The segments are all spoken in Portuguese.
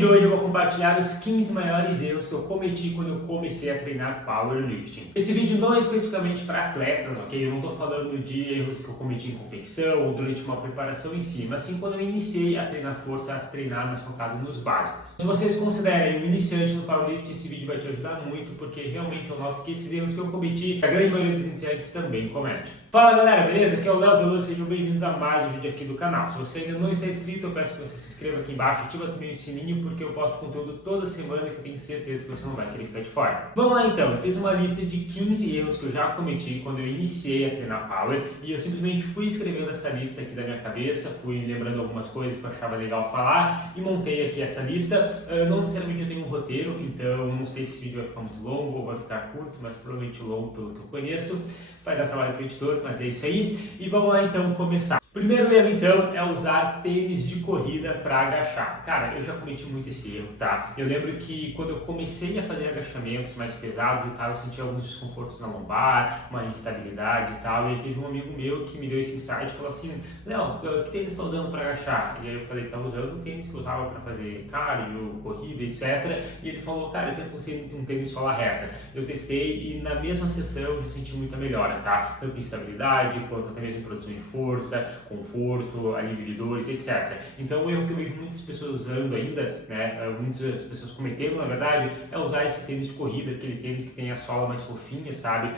vídeo de hoje eu vou compartilhar os 15 maiores erros que eu cometi quando eu comecei a treinar powerlifting. Esse vídeo não é especificamente para atletas, ok? Eu não estou falando de erros que eu cometi em competição ou durante uma preparação em si, mas sim quando eu iniciei a treinar força, a treinar mais focado nos básicos. Se vocês considerem um iniciante no powerlifting, esse vídeo vai te ajudar muito, porque realmente eu noto que esses erros que eu cometi, a grande maioria dos iniciantes também comete. Fala galera, beleza? Aqui é o Léo Veloso, sejam bem-vindos a mais um vídeo aqui do canal. Se você ainda não está inscrito, eu peço que você se inscreva aqui embaixo, ativa também o sininho, porque eu posto conteúdo toda semana que eu tenho certeza que você não vai querer ficar de fora. Vamos lá então, eu fiz uma lista de 15 erros que eu já cometi quando eu iniciei a treinar Power e eu simplesmente fui escrevendo essa lista aqui da minha cabeça, fui lembrando algumas coisas que eu achava legal falar e montei aqui essa lista. Não necessariamente eu tenho um roteiro, então não sei se esse vídeo vai ficar muito longo ou vai ficar curto, mas provavelmente longo pelo que eu conheço. Vai dar trabalho para o editor, mas é isso aí. E vamos lá então começar. Primeiro erro então é usar tênis de corrida para agachar. Cara, eu já cometi muito esse erro, tá? Eu lembro que quando eu comecei a fazer agachamentos mais pesados e tal, eu senti alguns desconfortos na lombar, uma instabilidade e tal, e aí teve um amigo meu que me deu esse insight e falou assim: Léo, que tênis você está usando para agachar? E aí eu falei, tá usando o tênis que eu usava para fazer cardio, corrida, etc. E ele falou, cara, eu tento um tênis sola reta. Eu testei e na mesma sessão eu já senti muita melhora, tá? Tanto em estabilidade quanto até mesmo em produção de força, conforto, alívio de dores, etc. Então o erro que eu vejo muitas pessoas usando ainda, né, muitas pessoas cometendo na verdade, é usar esse tênis de corrida, aquele tênis que tem a sola mais fofinha, sabe,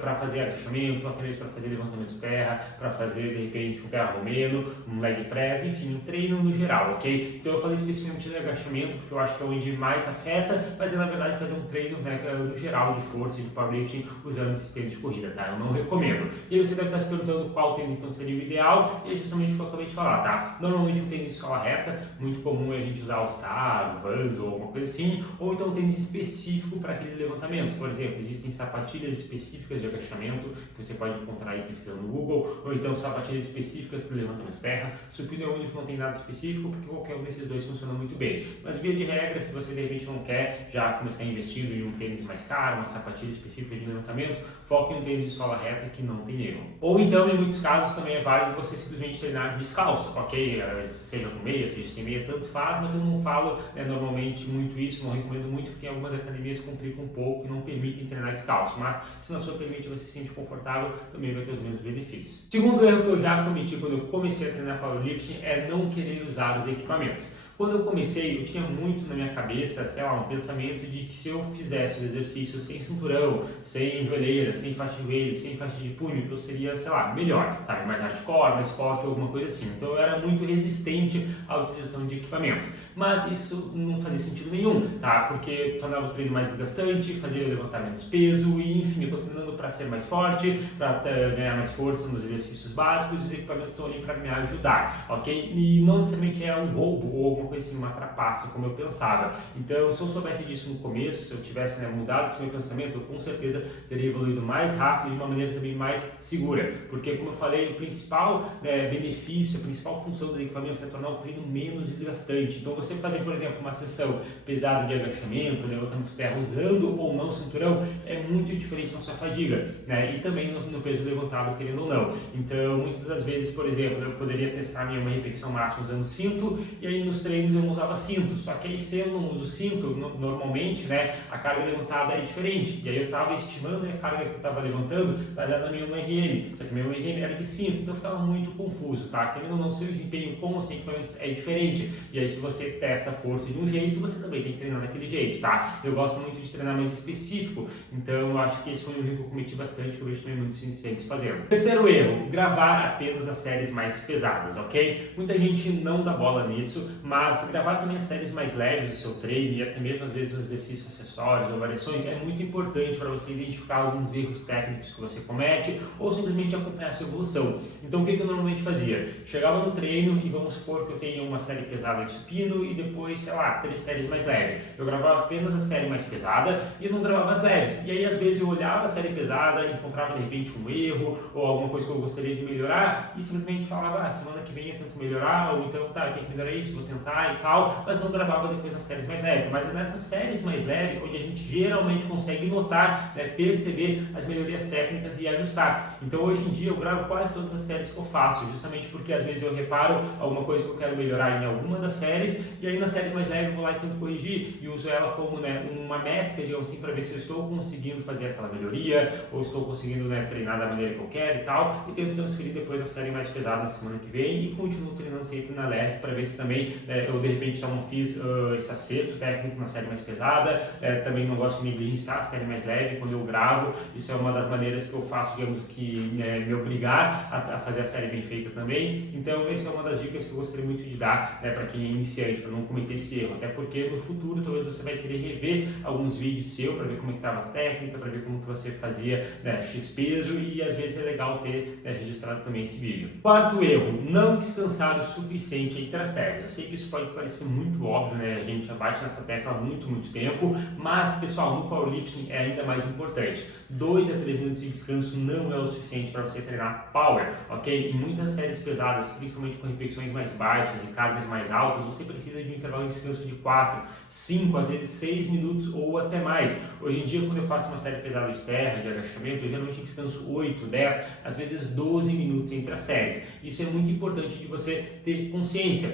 para fazer agachamento, até mesmo para fazer levantamento de terra, para fazer de repente um terra romeno, um leg press, enfim, um treino no geral, ok? Então eu falei especificamente de agachamento porque eu acho que é onde mais afeta, mas é na verdade fazer um treino, né, no geral de força e de powerlifting usando esses tênis de corrida, tá? Eu não recomendo. E aí você deve estar se perguntando qual tênis então seria o ideal. E é justamente o que eu acabei de falar, tá? Normalmente um tênis de sola reta, muito comum é a gente usar o Star, Vans ou alguma coisa assim, ou então um tênis específico para aquele levantamento. Por exemplo, existem sapatilhas específicas de agachamento que você pode encontrar aí pesquisando no Google, ou então sapatilhas específicas para levantamento de terra. Supino é o único que não tem nada específico, porque qualquer um desses dois funciona muito bem. Mas via de regra, se você de repente não quer já começar investindo em um tênis mais caro, uma sapatilha específica de levantamento, foque em um tênis de sola reta que não tem erro. Ou então, em muitos casos, também é válido você simplesmente treinar descalço, ok? Seja com meia, seja sem meia, tanto faz, mas eu não falo normalmente muito isso, não recomendo muito, porque algumas academias complicam um pouco e não permitem treinar descalço, mas se na sua permite você se sente confortável, também vai ter os mesmos benefícios. Segundo erro que eu já cometi quando eu comecei a treinar powerlifting é não querer usar os equipamentos. Quando eu comecei, eu tinha muito na minha cabeça, sei lá, um pensamento de que se eu fizesse o exercício sem cinturão, sem joelheira, sem faixa de joelho, sem faixa de punho, eu seria, sei lá, melhor, sabe, mais hardcore, mais forte, alguma coisa assim. Então eu era muito resistente à utilização de equipamentos. Mas isso não fazia sentido nenhum, tá? Porque tornava o treino mais desgastante, fazia levantamento de peso e, enfim, eu tô treinando para ser mais forte, para ganhar mais força nos exercícios básicos e os equipamentos estão ali para me ajudar, ok? E não necessariamente é um roubo ou alguma coisa assim, uma trapaça, como eu pensava. Então, se eu soubesse disso no começo, se eu tivesse mudado esse meu pensamento, eu com certeza teria evoluído mais rápido e de uma maneira também mais segura. Porque, como eu falei, o principal benefício, a principal função dos equipamentos é tornar o treino menos desgastante. Então, você fazer, por exemplo, uma sessão pesada de agachamento, levantamento de terra usando ou não cinturão, é muito diferente na sua fadiga, né? E também no peso levantado, querendo ou não. Então, muitas das vezes, por exemplo, eu poderia testar minha repetição máxima usando cinto, e aí nos treinos eu não usava cinto. Só que aí, se eu não uso cinto, normalmente, né, a carga levantada é diferente. E aí eu estava estimando a carga que eu estava levantando baseada na minha 1RM. Só que minha 1RM era de cinto, então eu ficava muito confuso, tá? Querendo ou não, seu desempenho com os equipamentos é diferente. E aí, se você testa a força de um jeito, você também tem que treinar daquele jeito, tá? Eu gosto muito de treinar mais específico, então eu acho que esse foi um erro que eu cometi bastante, que eu vejo também muitos iniciantes fazendo. Terceiro erro, gravar apenas as séries mais pesadas, ok? Muita gente não dá bola nisso, mas gravar também as séries mais leves do seu treino e até mesmo às vezes os exercícios acessórios ou variações é muito importante para você identificar alguns erros técnicos que você comete ou simplesmente acompanhar a sua evolução. Então o que eu normalmente fazia? Chegava no treino e vamos supor que eu tenha uma série pesada de supino e depois, sei lá, 3 séries mais leves. Eu gravava apenas a série mais pesada e eu não gravava as leves. E aí às vezes eu olhava a série pesada, encontrava de repente um erro ou alguma coisa que eu gostaria de melhorar e simplesmente falava, semana que vem eu tento melhorar, ou então, tá, eu tenho que melhorar isso, vou tentar levantar e tal, mas não gravava depois nas séries mais leves. Mas é nessas séries mais leves onde a gente geralmente consegue notar, né, perceber as melhorias técnicas e ajustar. Então hoje em dia eu gravo quase todas as séries que eu faço, justamente porque às vezes eu reparo alguma coisa que eu quero melhorar em alguma das séries, e aí na série mais leve eu vou lá e tento corrigir e uso ela como, né, uma métrica, digamos assim, para ver se eu estou conseguindo fazer aquela melhoria ou estou conseguindo, né, treinar da maneira que eu quero e tal, e tento transferir depois a série mais pesada na semana que vem e continuo treinando sempre na leve para ver se também eu de repente só não fiz esse acerto técnico na série mais pesada. Também não gosto de negligenciar a série mais leve quando eu gravo, isso é uma das maneiras que eu faço, digamos que, me obrigar a fazer a série bem feita também. Então essa é uma das dicas que eu gostaria muito de dar, né, para quem é iniciante, para não cometer esse erro, até porque no futuro talvez você vai querer rever alguns vídeos seu para ver como é que estava a técnica, para ver como que você fazia, né, X peso, e às vezes é legal ter, registrado também esse vídeo. Quarto erro, não descansar o suficiente entre as séries. Eu sei que isso pode parecer muito óbvio, né? A gente já bate nessa tecla há muito tempo, mas pessoal, no powerlifting é ainda mais importante. 2 a 3 minutos de descanso não é o suficiente para você treinar power, ok? Em muitas séries pesadas, principalmente com repetições mais baixas e cargas mais altas, você precisa de um intervalo de descanso de 4, 5, às vezes 6 minutos ou até mais. Hoje em dia, quando eu faço uma série pesada de terra, de agachamento, eu geralmente descanso 8, 10, às vezes 12 minutos entre as séries. Isso é muito importante de você ter consciência.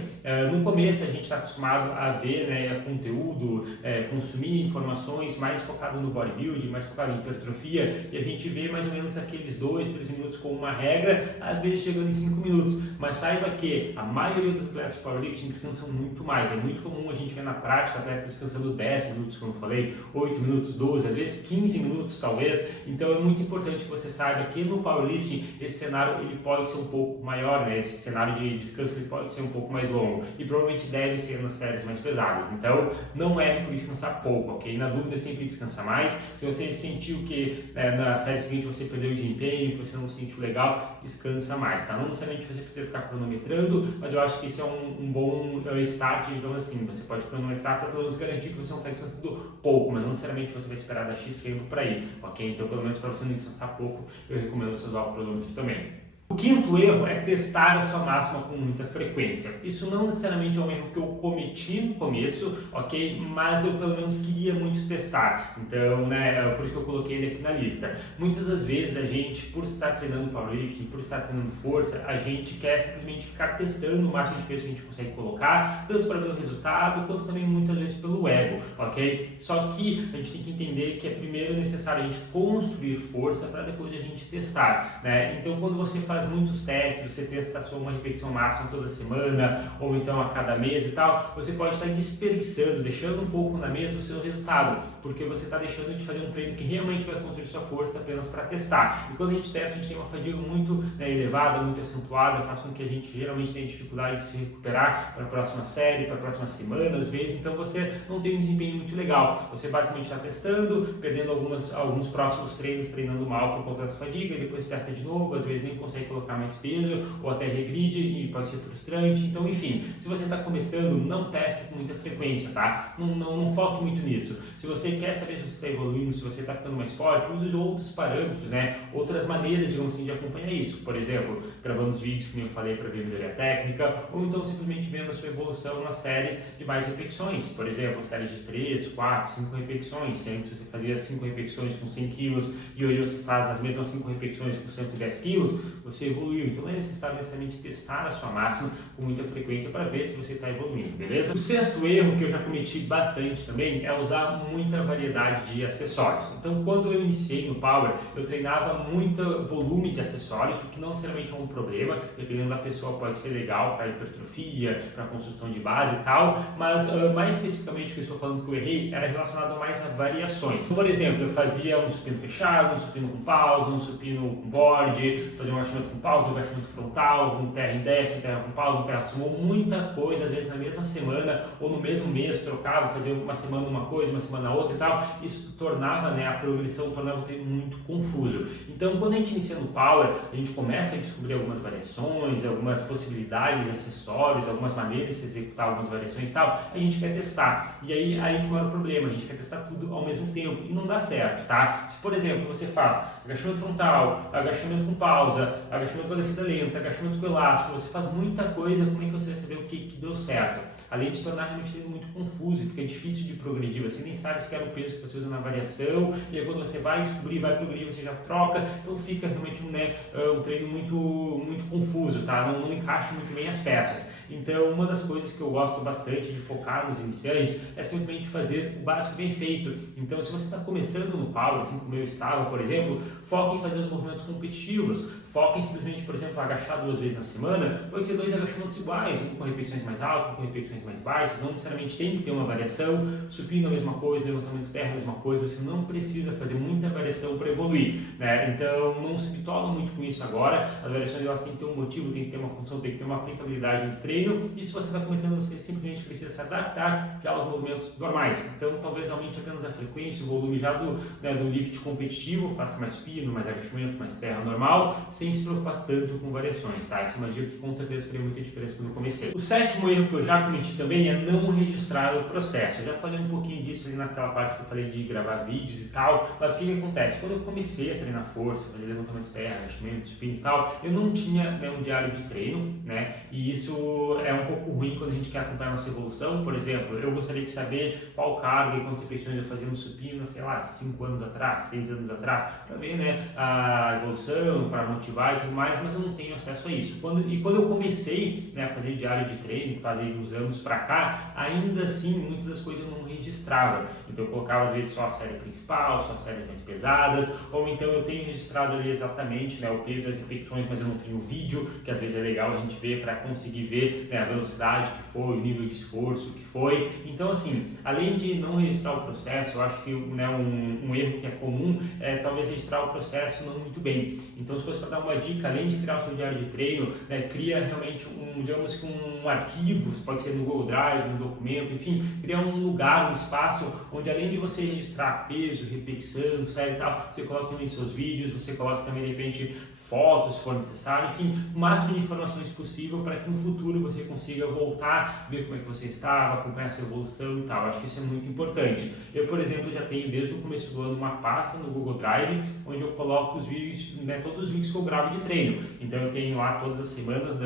No começo, a gente está acostumado a ver, né, conteúdo, consumir informações mais focado no bodybuilding, mais focado em hipertrofia, e a gente vê mais ou menos aqueles 2, 3 minutos como uma regra, às vezes chegando em 5 minutos. Mas saiba que a maioria dos atletas de powerlifting descansam muito mais. É muito comum a gente ver na prática atletas descansando 10 minutos, como eu falei, 8 minutos, 12, às vezes 15 minutos talvez. Então é muito importante que você saiba que no powerlifting esse cenário ele pode ser um pouco maior, né? Esse cenário de descanso ele pode ser um pouco mais longo e provavelmente deve ser nas séries mais pesadas. Então não é por descansar pouco, ok? Na dúvida sempre descansa mais. Se você sentiu que na série seguinte você perdeu o desempenho, que você não se sentiu legal, descansa mais, tá? Não necessariamente você precisa ficar cronometrando, mas eu acho que isso é um bom start, digamos assim. Você pode cronometrar para pelo menos garantir que você não está descansando pouco, mas não necessariamente você vai esperar dar X tempo para ir, ok? Então pelo menos para você não descansar pouco, eu recomendo você usar o cronômetro também. O quinto erro é testar a sua máxima com muita frequência. Isso não necessariamente é um erro que eu cometi no começo, ok? Mas eu pelo menos queria muito testar. Então, né, por isso que eu coloquei ele aqui na lista. Muitas das vezes a gente, por estar treinando powerlifting, por estar treinando força, a gente quer simplesmente ficar testando o máximo de peso que a gente consegue colocar, tanto para ver o resultado, quanto também muitas vezes pelo ego, ok? Só que a gente tem que entender que é primeiro necessário a gente construir força para depois a gente testar, né? Então, quando você faz muitos testes, você testa a sua uma repetição máxima toda semana ou então a cada mês e tal, você pode estar desperdiçando, deixando um pouco na mesa o seu resultado, porque você está deixando de fazer um treino que realmente vai construir sua força apenas para testar. E quando a gente testa, a gente tem uma fadiga muito, né, elevada, muito acentuada, faz com que a gente geralmente tenha dificuldade de se recuperar para a próxima série, para a próxima semana, às vezes, então você não tem um desempenho muito legal. Você basicamente está testando, perdendo alguns próximos treinos, treinando mal por conta dessa fadiga, e depois testa de novo, às vezes nem consegue colocar mais peso ou até regride e pode ser frustrante. Então, enfim, se você está começando, não teste com muita frequência, tá? Não foque muito nisso. Se você quer saber se você está evoluindo, se você está ficando mais forte, use outros parâmetros, né? Outras maneiras, digamos assim, de acompanhar isso. Por exemplo, gravando os vídeos, como eu falei, para ver melhoria técnica, ou então simplesmente vendo a sua evolução nas séries de mais repetições. Por exemplo, séries de 3, 4, 5 repetições. Sempre você fazia 5 repetições com 100 quilos e hoje você faz as mesmas 5 repetições com 110 quilos, você evoluiu. Então não é necessário necessariamente testar a sua máxima com muita frequência para ver se você está evoluindo, beleza? O sexto erro que eu já cometi bastante também é usar muita variedade de acessórios. Então quando eu iniciei no Power, eu treinava muito volume de acessórios, o que não necessariamente é um problema, dependendo da pessoa pode ser legal para hipertrofia, para construção de base e tal, mas mais especificamente o que eu estou falando que eu errei era relacionado mais a variações. Então, por exemplo, eu fazia um supino fechado, um supino com pausa, um supino com board, fazia um agachamento com pausa, um agachamento frontal, um terra em dash, um terra com pausa, um terra sumo, muita coisa, às vezes na mesma semana ou no mesmo mês, trocava, fazia uma semana uma coisa, uma semana outra e tal. Isso tornava, né, a progressão, tornava o treino muito confuso. Então, quando a gente inicia no Power, a gente começa a descobrir algumas variações, algumas possibilidades de acessórios, algumas maneiras de se executar algumas variações e tal, a gente quer testar. E aí que mora o problema, a gente quer testar tudo ao mesmo tempo e não dá certo, tá? Se, por exemplo, você faz agachamento frontal, agachamento com pausa, agachamento com a descida lenta, agachamento com elástico, você faz muita coisa, como é que você vai saber o que deu certo? além de tornar realmente treino muito confuso, fica difícil de progredir, você nem sabe se quer o peso que você usa na variação, e aí quando você vai descobrir, vai progredir, você já troca, então fica realmente um treino muito confuso, tá? Não encaixa muito bem as peças. Então, uma das coisas que eu gosto bastante de focar nos iniciantes é simplesmente fazer o básico bem feito. Então, se você está começando no power, assim como eu estava, por exemplo, foque em fazer os movimentos competitivos. Foque em simplesmente, por exemplo, agachar 2 vezes na semana, pode ser 2 agachamentos iguais, um com repetições mais altas, um com repetições mais baixas, não necessariamente tem que ter uma variação, supino a mesma coisa, levantamento terra a mesma coisa, você não precisa fazer muita variação para evoluir, né? Então, não se bitola muito com isso agora, as variações elas têm que ter um motivo, tem que ter uma função, tem que ter uma aplicabilidade no treino, e se você está começando, você simplesmente precisa se adaptar já aos movimentos normais. Então, talvez aumente apenas a frequência, o volume já do lift competitivo, faça mais supino, mais agachamento, mais terra normal, sem se preocupar tanto com variações, tá? Essa é uma dica que com certeza faria muita diferença quando eu comecei. O 7º erro que eu já cometi também é não registrar o processo. Eu já falei um pouquinho disso ali naquela parte que eu falei de gravar vídeos e tal, mas o que acontece? Quando eu comecei a treinar força, fazer levantamento de terra, agachamento, supino e tal, eu não tinha um diário de treino, né? E isso é um pouco ruim quando a gente quer acompanhar nossa evolução. Por exemplo, eu gostaria de saber qual carga e quantas repetições eu fazia no supino, sei lá, 5 anos atrás, 6 anos atrás, para ver, né, a evolução, para motivar e tudo mais, mas eu não tenho acesso a isso. Quando eu comecei, né, a fazer diário de treino, fazer uns anos para cá, ainda assim muitas das coisas eu não registrava. Então eu colocava às vezes só a série principal, só as séries mais pesadas, ou então eu tenho registrado ali exatamente, né, o peso e as repetições, mas eu não tenho vídeo, que às vezes é legal a gente ver para conseguir ver, né, a velocidade que foi, o nível de esforço que foi. Então assim, além de não registrar o processo, eu acho que, né, um erro que é comum é talvez registrar o processo não muito bem. Então se fosse para dar uma dica, além de criar o seu diário de treino, né, cria realmente digamos que um arquivo, pode ser no Google Drive, no documento, enfim, cria um lugar, um espaço onde além de você registrar peso, repetição, série e tal, você coloca também seus vídeos, você coloca também de repente fotos se for necessário, enfim, o máximo de informações possível para que no futuro você consiga voltar, ver como é que você estava, acompanhar a sua evolução e tal. Acho que isso é muito importante. Eu, por exemplo, já tenho desde o começo do ano uma pasta no Google Drive onde eu coloco os vídeos, né, todos os vídeos que eu gravo de treino. Então eu tenho lá todas as semanas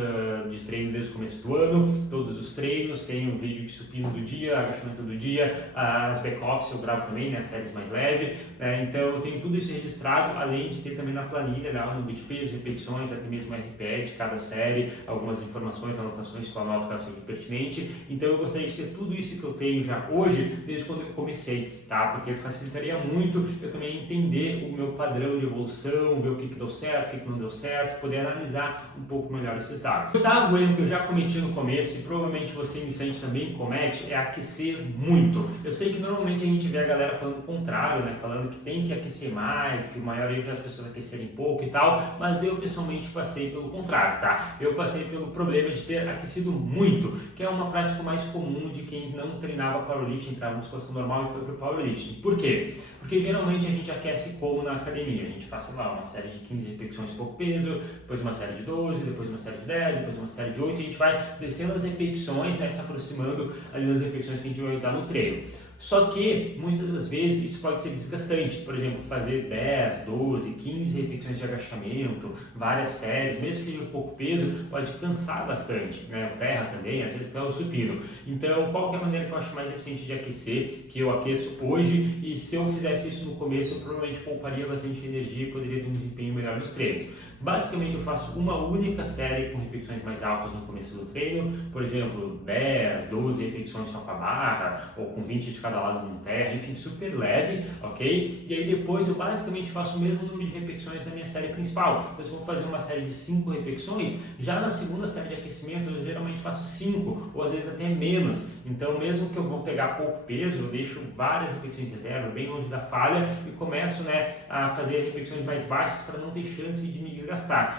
de treino desde o começo do ano, todos os treinos, tenho um vídeo de supino do dia, agachamento do dia, as back-offs eu gravo também, né, séries mais leves, né, então eu tenho tudo isso registrado, além de ter também na planilha, lá no Beat peso, repetições, até mesmo RPE de cada série, algumas informações, anotações que eu anoto caso seja pertinente. Então eu gostaria de ter tudo isso que eu tenho já hoje, desde quando eu comecei, tá? Porque facilitaria muito eu também entender o meu padrão de evolução, ver o que deu certo, o que não deu certo, poder analisar um pouco melhor esses dados. O 8º erro que eu já cometi no começo, e provavelmente você iniciante também comete, é aquecer muito. Eu sei que normalmente a gente vê a galera falando o contrário, né? Falando que tem que aquecer mais, que o maior erro é as pessoas aquecerem pouco e tal, mas eu pessoalmente passei pelo contrário, tá? Eu passei pelo problema de ter aquecido muito, que é uma prática mais comum de quem não treinava powerlifting, entrava em musculação normal e foi para o powerlifting. Por quê? Porque geralmente a gente aquece como na academia, a gente faz, sei lá, uma série de 15 repetições de pouco peso, depois uma série de 12, depois uma série de 10, depois uma série de 8, e a gente vai descendo as repetições, né, se aproximando ali das repetições que a gente vai usar no treino. Só que, muitas das vezes, isso pode ser desgastante. Por exemplo, fazer 10, 12, 15 repetições de agachamento, várias séries, mesmo que seja pouco peso, pode cansar bastante, né? O terra também, às vezes até o supino. Então, qual que é a maneira que eu acho mais eficiente de aquecer, que eu aqueço hoje, e se eu fizesse isso no começo, eu provavelmente pouparia bastante energia e poderia ter um desempenho melhor nos treinos. Basicamente, eu faço uma única série com repetições mais altas no começo do treino, por exemplo, 10, 12 repetições só com a barra, ou com 20 de cada lado no terra, enfim, super leve, ok? E aí depois eu basicamente faço o mesmo número de repetições da minha série principal. Então, se eu vou fazer uma série de 5 repetições, já na segunda série de aquecimento eu geralmente faço 5, ou às vezes até menos. Então, mesmo que eu vou pegar pouco peso, eu deixo várias repetições de reserva, bem longe da falha, e começo, né, a fazer repetições mais baixas para não ter chance de me desgastar.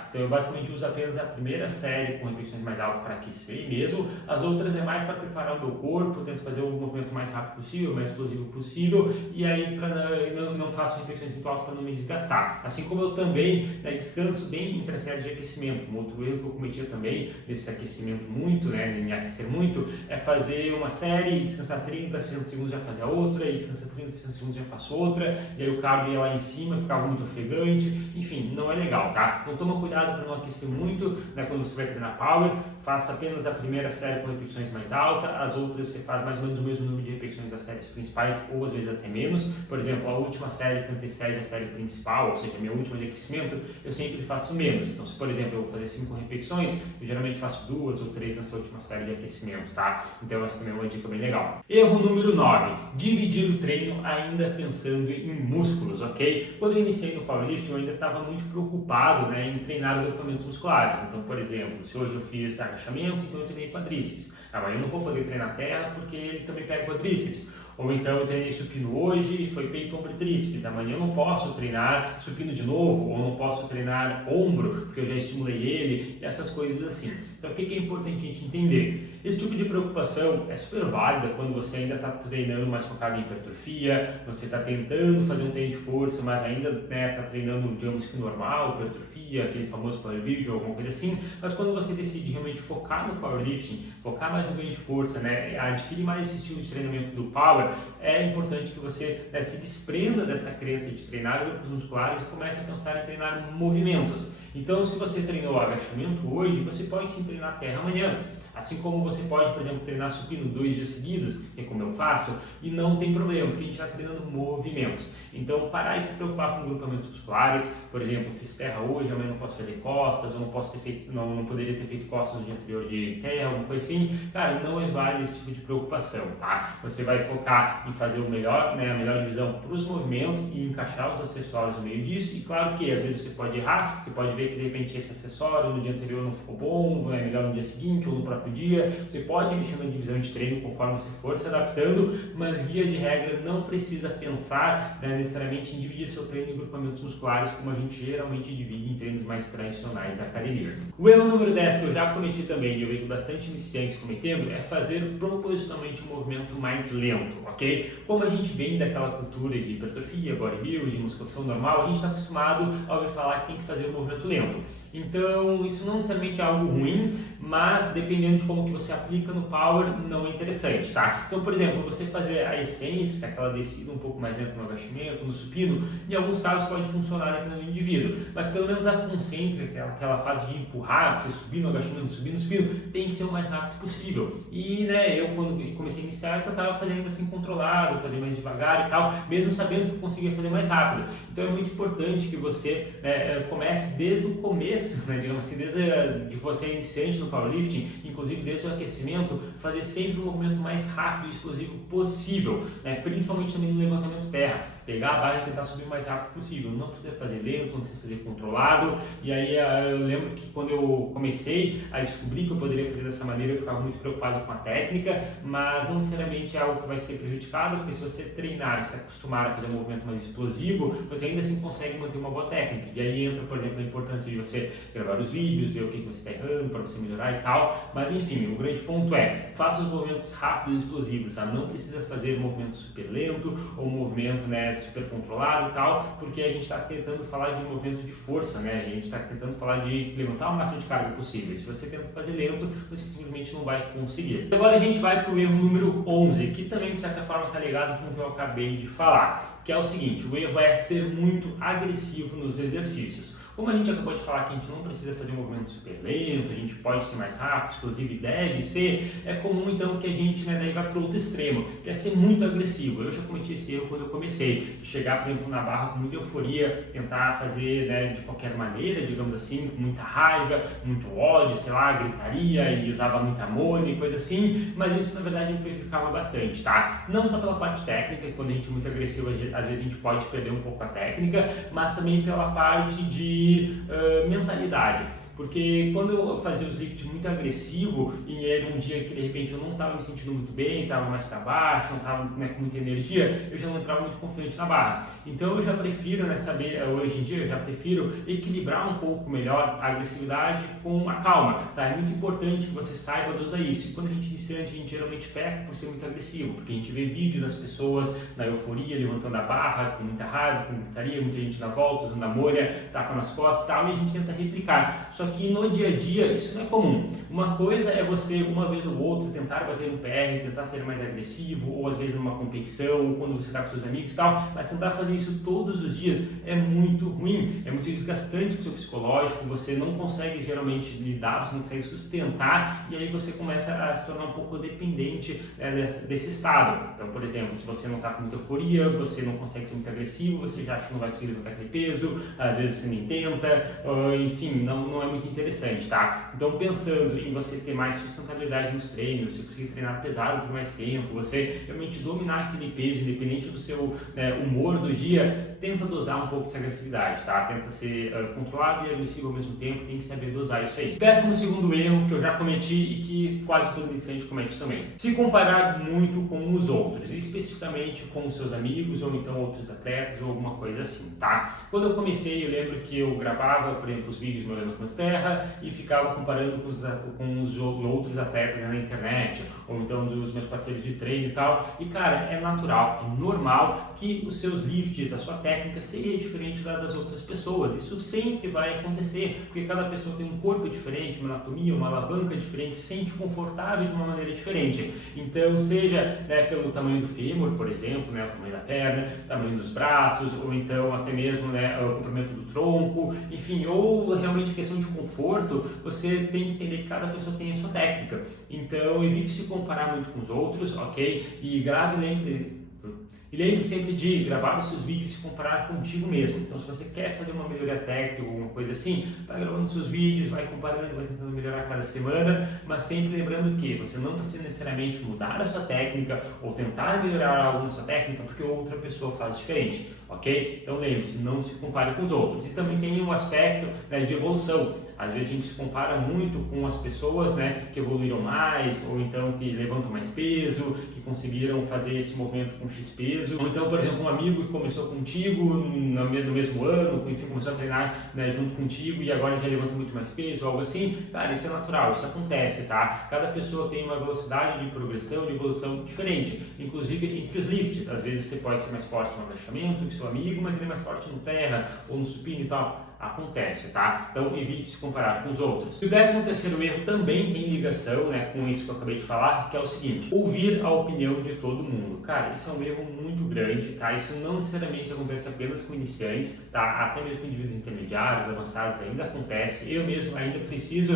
Então eu basicamente uso apenas a primeira série com repetições mais altas para aquecer mesmo, as outras é mais para preparar o meu corpo, eu tento fazer o movimento mais rápido possível, mais explosivo possível, e aí não faço repetições muito altas para não me desgastar. Assim como eu também, né, descanso bem entre as séries de aquecimento. Um outro erro que eu cometia também, desse aquecimento muito, né, em aquecer muito, é fazer fazer uma série, descansar 30, 60 segundos já fazer a outra, e descansar 30, 60 segundos já faço outra, e aí o cardio ia lá em cima, ficava muito ofegante, enfim, não é legal, tá? Então toma cuidado para não aquecer muito, né, quando você vai treinar power, faça apenas a primeira série com repetições mais altas, as outras você faz mais ou menos o mesmo número de repetições das séries principais, ou às vezes até menos. Por exemplo, a última série que antecede a série principal, ou seja, a minha última de aquecimento, eu sempre faço menos. Então, se por exemplo eu vou fazer 5 repetições, eu geralmente faço 2 ou 3 nessa última série de aquecimento, tá? Então essa também é uma dica bem legal. Erro número 9, dividir o treino ainda pensando em músculos, ok? Quando eu iniciei no powerlifting, eu ainda estava muito preocupado, né, em treinar agrupamentos musculares. Então, por exemplo, se hoje eu fiz agachamento, então eu treinei quadríceps. Amanhã eu não vou poder treinar terra porque ele também pega quadríceps. Ou então eu treinei supino hoje e foi peito, ombro e tríceps. Amanhã eu não posso treinar supino de novo, ou não posso treinar ombro, porque eu já estimulei ele, e essas coisas assim. Então o que é importante a gente entender? Esse tipo de preocupação é super válida quando você ainda está treinando mais focado em hipertrofia, você está tentando fazer um treino de força, mas ainda está treinando, digamos que normal, hipertrofia, aquele famoso powerlifting ou alguma coisa assim. Mas quando você decide realmente focar no powerlifting, focar mais no ganho de força, né, adquirir mais esse estilo de treinamento do power, é importante que você se desprenda dessa crença de treinar grupos musculares e comece a pensar em treinar movimentos. Então, se você treinou agachamento hoje, você pode sim treinar terra amanhã. Assim como você pode, por exemplo, treinar supino 2 dias seguidos, que é como eu faço, e não tem problema, porque a gente está treinando movimentos. Então, parar de se preocupar com grupamentos musculares, por exemplo, fiz terra hoje, amanhã não posso fazer costas, ou não posso ter feito, não poderia ter feito costas no dia anterior de terra, alguma coisa assim. Cara, não é válido esse tipo de preocupação, tá? Você vai focar em fazer o melhor, né, a melhor divisão para os movimentos e encaixar os acessórios no meio disso. E claro que às vezes você pode errar, você pode ver que de repente esse acessório no dia anterior não ficou bom, é melhor no dia seguinte ou no próprio dia. Você pode mexer na divisão de treino conforme você for se adaptando, mas via de regra não precisa pensar, né, necessariamente em dividir seu treino em grupamentos musculares como a gente geralmente divide em treinos mais tradicionais da academia. O erro número 10 que eu já cometi também e eu vejo bastante iniciantes cometendo é fazer propositalmente um movimento mais lento, ok? Como a gente vem daquela cultura de hipertrofia, bodybuilding, musculação normal, a gente está acostumado a ouvir falar que tem que fazer um movimento lento. Então, isso não necessariamente é algo ruim, mas dependendo de como que você aplica no power, não é interessante, tá? Então, por exemplo, você fazer a excêntrica, aquela descida um pouco mais lenta no agachamento, no supino, em alguns casos pode funcionar dependendo do indivíduo, mas pelo menos a concêntrica, aquela fase de empurrar, você subir no agachamento, subir no supino, tem que ser o mais rápido possível. E, né, eu quando comecei a iniciar, eu tentava fazer ainda assim controlado, fazer mais devagar e tal, mesmo sabendo que eu conseguia fazer mais rápido. Então é muito importante que você, né, comece desde o começo, né, digamos assim, desde que você é iniciante no powerlifting, inclusive desde o aquecimento, fazer sempre o movimento mais rápido e explosivo possível, né, principalmente também no levantamento terra. Pegar a barra e tentar subir o mais rápido possível. Não precisa fazer lento, não precisa fazer controlado. E aí eu lembro que quando eu comecei a descobrir que eu poderia fazer dessa maneira, eu ficava muito preocupado com a técnica, mas não necessariamente é algo que vai ser prejudicado, porque se você treinar e se acostumar a fazer um movimento mais explosivo, você ainda assim consegue manter uma boa técnica. E aí entra, por exemplo, a importância de você gravar os vídeos, ver o que você está errando para você melhorar e tal. Mas enfim, o grande ponto é, faça os movimentos rápidos e explosivos, tá? Não precisa fazer um movimento super lento ou um movimento, né, super controlado e tal, porque a gente está tentando falar de movimento de força, né? A gente está tentando falar de levantar o máximo de carga possível. E se você tenta fazer lento, você simplesmente não vai conseguir. Agora a gente vai para o erro número 11, que também de certa forma está ligado com o que eu acabei de falar, que é o seguinte: o erro é ser muito agressivo nos exercícios. Como a gente acabou de falar que a gente não precisa fazer um movimento super lento, a gente pode ser mais rápido, inclusive deve ser, é comum então que a gente, né, daí vai para o outro extremo, que é ser muito agressivo. Eu já cometi esse erro quando eu comecei, de chegar, por exemplo, na barra com muita euforia, tentar fazer, né, de qualquer maneira, digamos assim, com muita raiva, muito ódio, sei lá, gritaria e usava muita amônia e coisa assim, mas isso na verdade me prejudicava bastante, tá? Não só pela parte técnica, quando a gente é muito agressivo, às vezes a gente pode perder um pouco a técnica, mas também pela parte de mentalidade. Porque quando eu fazia os lifts muito agressivo e era um dia que de repente eu não estava me sentindo muito bem, estava mais para baixo, não estava, né, com muita energia, eu já não entrava muito confiante na barra. Então eu já prefiro, né, hoje em dia eu já prefiro equilibrar um pouco melhor a agressividade com a calma, tá? É muito importante que você saiba dosar isso. E quando a gente é iniciante, a gente geralmente peca por ser muito agressivo, porque a gente vê vídeo das pessoas na euforia, levantando a barra, com muita raiva, com gritaria, muita gente na volta, usando a molha, tapa nas costas e tal, e a gente tenta replicar. Só Só que no dia a dia isso não é comum. Uma coisa é você, uma vez ou outra, tentar bater um PR, tentar ser mais agressivo, ou às vezes numa competição, ou quando você está com seus amigos e tal, mas tentar fazer isso todos os dias é muito ruim, é muito desgastante para o seu psicológico, você não consegue geralmente lidar, você não consegue sustentar, e aí você começa a se tornar um pouco dependente desse estado. Então, por exemplo, se você não está com muita euforia, você não consegue ser muito agressivo, você já acha que não vai conseguir levantar aquele peso, às vezes você nem tenta, enfim, não é muito interessante, tá? Então, pensando em você ter mais sustentabilidade nos treinos, você conseguir treinar pesado por mais tempo, você realmente dominar aquele peso, independente do seu humor do dia, tenta dosar um pouco dessa agressividade, tá? Tenta ser controlado e agressivo ao mesmo tempo, tem que saber dosar isso aí. 12º erro que eu já cometi e que quase todo iniciante comete também: se comparar muito com os outros, especificamente com os seus amigos ou então outros atletas ou alguma coisa assim, tá? Quando eu comecei, eu lembro que eu gravava, por exemplo, os vídeos do meu levantamento de terra e ficava comparando com os outros atletas na internet, ou então dos meus parceiros de treino e tal, e cara, é natural, é normal que os seus lifts, a sua técnica seja diferente das outras pessoas, isso sempre vai acontecer, porque cada pessoa tem um corpo diferente, uma anatomia, uma alavanca diferente, se sente confortável de uma maneira diferente, então seja pelo tamanho do fêmur, por exemplo, o tamanho da perna, tamanho dos braços, ou então até mesmo o comprimento do tronco, enfim, ou realmente questão de conforto, você tem que entender que cada pessoa tem a sua técnica, então evite se comparar muito com os outros, ok? E lembre sempre de gravar os seus vídeos e se comparar contigo mesmo. Então, se você quer fazer uma melhoria técnica ou alguma coisa assim, vai gravando seus vídeos, vai comparando, vai tentando melhorar cada semana, mas sempre lembrando que você não precisa necessariamente mudar a sua técnica ou tentar melhorar algo na sua técnica porque outra pessoa faz diferente, ok? Então, lembre-se, não se compare com os outros. E também tem um aspecto de evolução. Às vezes a gente se compara muito com as pessoas que evoluíram mais, ou então que levantam mais peso, que conseguiram fazer esse movimento com X peso, ou então, por exemplo, um amigo que começou contigo no mesmo ano, enfim, começou a treinar junto contigo e agora já levanta muito mais peso, algo assim. Cara, isso é natural, isso acontece, tá? Cada pessoa tem uma velocidade de progressão, de evolução diferente, inclusive entre os lifts. Às vezes você pode ser mais forte no agachamento que seu amigo, mas ele é mais forte no terra ou no supino e tal. Acontece, tá? Então evite se comparar com os outros. E o 13º erro também tem ligação com isso que eu acabei de falar, que é o seguinte: ouvir a opinião de todo mundo. Cara, isso é um erro muito grande, tá? Isso não necessariamente acontece apenas com iniciantes, tá? Até mesmo com indivíduos intermediários, avançados ainda acontece. Eu mesmo ainda preciso,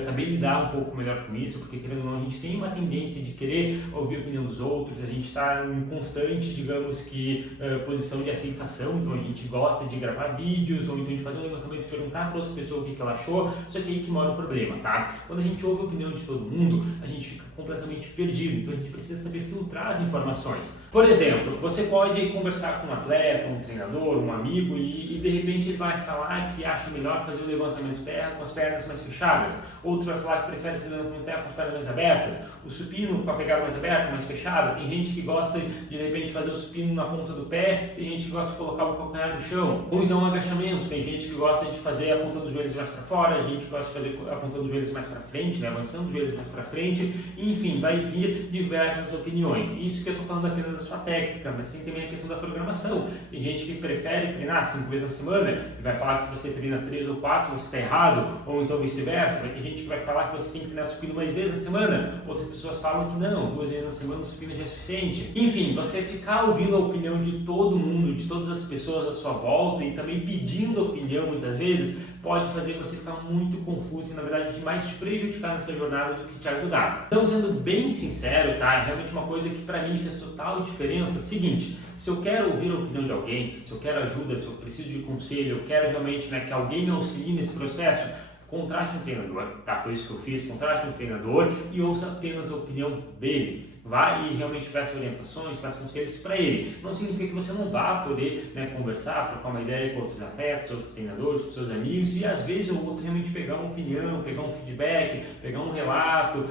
saber lidar um pouco melhor com isso, porque querendo ou não, a gente tem uma tendência de querer ouvir a opinião dos outros, a gente está em constante, digamos que, posição de aceitação, então a gente gosta de gravar vídeos, ou então de fazer um levantamento e perguntar para outra pessoa o que ela achou, só que aí que mora o problema, tá? Quando a gente ouve a opinião de todo mundo, a gente fica completamente perdido, então a gente precisa saber filtrar as informações. Por exemplo, você pode conversar com um atleta, um treinador, um amigo e de repente ele vai falar que acha melhor fazer o levantamento de terra com as pernas mais fechadas, outro vai falar que prefere fazer o levantamento de terra com as pernas mais abertas, o supino com a pegada mais aberta, mais fechada, tem gente que gosta de repente fazer o supino na ponta do pé, tem gente que gosta de colocar o calcanhar no chão, ou então o agachamento, tem gente que gosta de fazer a ponta dos joelhos mais para fora, a gente gosta de fazer a ponta dos joelhos mais para frente, avançando os joelhos mais para frente, enfim, vai vir diversas opiniões. Isso que eu estou falando apenas da sua técnica, mas tem também a questão da programação. Tem gente que prefere treinar 5 vezes na semana e vai falar que se você treina 3 ou 4 você está errado, ou então vice-versa. Vai ter gente que vai falar que você tem que treinar supino mais vezes na semana, outras pessoas falam que não, 2 vezes na semana o supino já é suficiente. Enfim, você ficar ouvindo a opinião de todo mundo, de todas as pessoas à sua volta e também pedindo a opinião muitas vezes, pode fazer você ficar muito confuso e, na verdade, mais te prejudicar nessa jornada do que te ajudar. Então, sendo bem sincero, tá? É realmente uma coisa que para mim fez total diferença. Seguinte, se eu quero ouvir a opinião de alguém, se eu quero ajuda, se eu preciso de conselho, eu quero realmente que alguém me auxilie nesse processo, contrate um treinador, tá? Foi isso que eu fiz, contrate um treinador e ouça apenas a opinião dele. Vai e realmente peça orientações, peça conselhos para ele. Não significa que você não vá poder conversar, trocar uma ideia com outros atletas, outros treinadores, com seus amigos e às vezes o outro realmente pegar uma opinião, pegar um feedback, pegar um relato,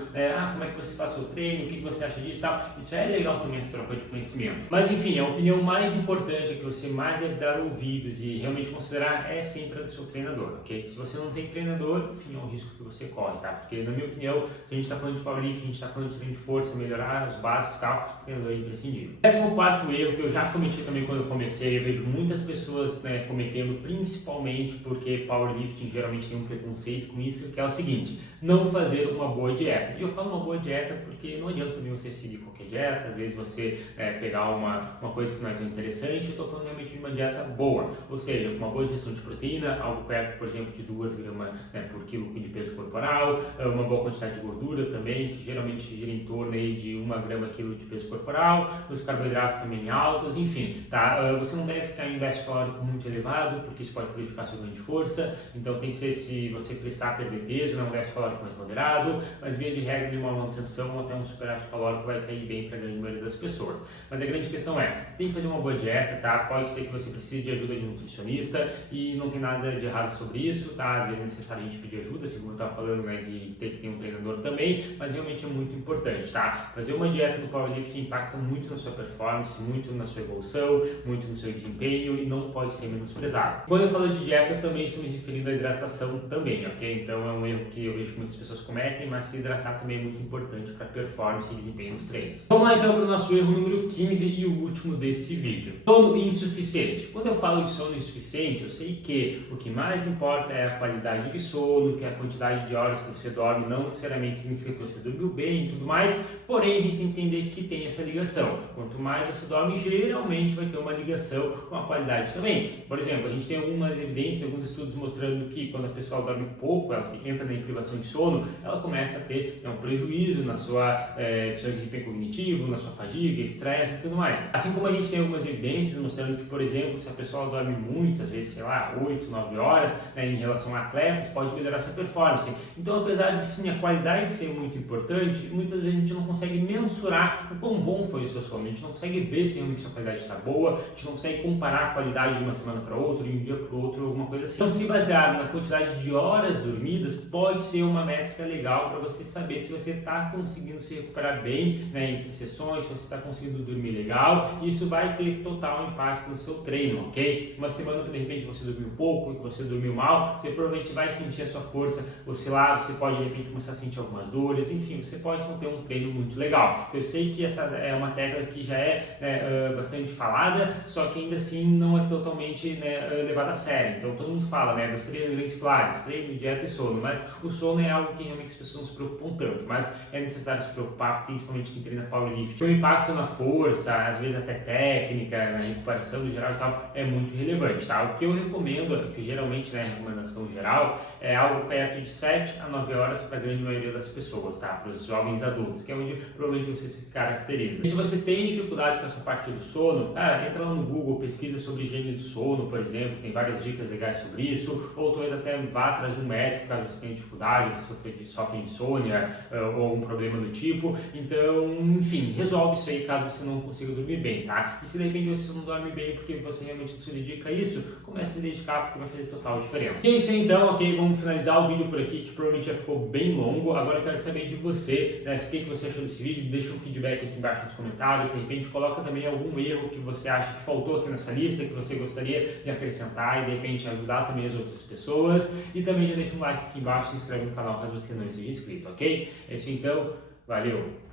como é que você faz o seu treino, o que você acha disso e tal. Isso é legal também, essa troca de conhecimento. Mas enfim, a opinião mais importante, que você mais deve dar ouvidos e realmente considerar é sempre a do seu treinador, ok? Se você não tem treinador, enfim, é um risco que você corre, tá? Porque na minha opinião, se a gente está falando de powerlifting, a gente está falando de treino de força, melhorar né, os básicos e tal, treinador é imprescindível. 14º erro que eu já cometi também quando eu comecei, eu vejo muitas pessoas, né, cometendo, principalmente porque powerlifting geralmente tem um preconceito com isso, que é o seguinte: não fazer uma boa dieta. E eu falo uma boa dieta porque não adianta também você seguir qualquer dieta, às vezes você pegar uma coisa que não é tão interessante. Eu estou falando realmente de uma dieta boa, ou seja, uma boa ingestão de proteína, algo perto, por exemplo, de 2 gramas, né, por quilo de peso corporal, uma boa quantidade de gordura também, que geralmente gira em torno aí de 1 grama quilo de peso corporal, os carboidratos também altos, enfim, tá? Você não deve ficar em déficit calórico muito elevado, porque isso pode prejudicar seu ganho de força, então tem que ser, se você precisar perder peso, um déficit calórico mais moderado, mas via de regra de uma manutenção até um superávit calórico vai cair bem para a grande maioria das pessoas. Mas a grande questão tem que fazer uma boa dieta, tá? Pode ser que você precise de ajuda de nutricionista e não tem nada de errado sobre isso, tá? Às vezes é necessário a gente pedir ajuda, segundo eu estava falando, né, de ter que ter um treinador também, mas realmente é muito importante, tá? Fazer uma dieta do powerlifting impacta muito na sua performance, muito na sua evolução, muito no seu desempenho e não pode ser menosprezado. Quando eu falo de dieta, eu também estou me referindo à hidratação também, ok? Então é um erro que eu vejo que muitas pessoas cometem, mas se hidratar também é muito importante para performance e desempenho nos treinos. Vamos lá então para o nosso erro número 15 e o último desse vídeo. Sono insuficiente. Quando eu falo de sono insuficiente, eu sei que o que mais importa é a qualidade de sono, que é a quantidade de horas que você dorme, não necessariamente significa que você dormiu bem e tudo mais, porém a gente tem que entender que tem essa ligação. Quanto mais você dorme, geralmente vai ter uma ligação com a qualidade também. Por exemplo, a gente tem algumas evidências, alguns estudos mostrando que quando a pessoa dorme pouco, ela entra na privação de sono, ela começa a ter um prejuízo na seu desempenho cognitivo, na sua fadiga, estresse e tudo mais. Assim como a gente tem algumas evidências mostrando que, por exemplo, se a pessoa dorme muito, às vezes, sei lá, 8, 9 horas, né, em relação a atletas, pode melhorar sua performance. Então, apesar de sim a qualidade ser muito importante, muitas vezes a gente não consegue mensurar o quão bom foi o seu sono, a gente não consegue ver se realmente a qualidade está boa, a gente não consegue comparar a qualidade de uma semana para outra, de um dia para o outro, alguma coisa assim. Então, se basear na quantidade de horas dormidas, pode ser uma métrica legal para você saber se você está conseguindo se recuperar bem, né, entre sessões, se você está conseguindo dormir legal. Isso vai ter total impacto no seu treino, ok? Uma semana que de repente você dormiu pouco, que você dormiu mal, você provavelmente vai sentir a sua força oscilar, você pode de repente começar a sentir algumas dores, enfim, você pode não ter um treino muito legal. Eu sei que essa é uma tecla que já é bastante falada, só que ainda assim não é totalmente, né, levada a sério. Então todo mundo fala, né, dos 3 grandes pilares, treino, dieta e sono, mas o sono é algo que realmente as pessoas não se preocupam tanto, mas é necessário se preocupar, principalmente quem treina powerlifting. O impacto na força, às vezes até técnica, na recuperação no geral e tal, é muito relevante, tá? O que eu recomendo, que geralmente, né, a recomendação geral, é algo perto de 7 a 9 horas para a grande maioria das pessoas, tá? Para os jovens adultos, que é onde provavelmente você se caracteriza. E se você tem dificuldade com essa parte do sono, cara, entra lá no Google, pesquisa sobre higiene do sono, por exemplo, tem várias dicas legais sobre isso, ou talvez até vá atrás de um médico caso você tenha dificuldade, se sofre de insônia ou algum problema do tipo. Então, enfim, resolve isso aí caso você não consiga dormir bem, tá? E se de repente você não dorme bem porque você realmente não se dedica a isso, comece a se dedicar porque vai fazer total diferença. E é isso aí então, ok? Vamos finalizar o vídeo por aqui, que provavelmente já ficou bem longo. Agora eu quero saber de você, né? O que você achou desse vídeo, deixa um feedback aqui embaixo nos comentários, de repente coloca também algum erro que você acha que faltou aqui nessa lista, que você gostaria de acrescentar e de repente ajudar também as outras pessoas. E também já deixa um like aqui embaixo, se inscreve no canal caso você não esteja inscrito, ok? É isso então, valeu!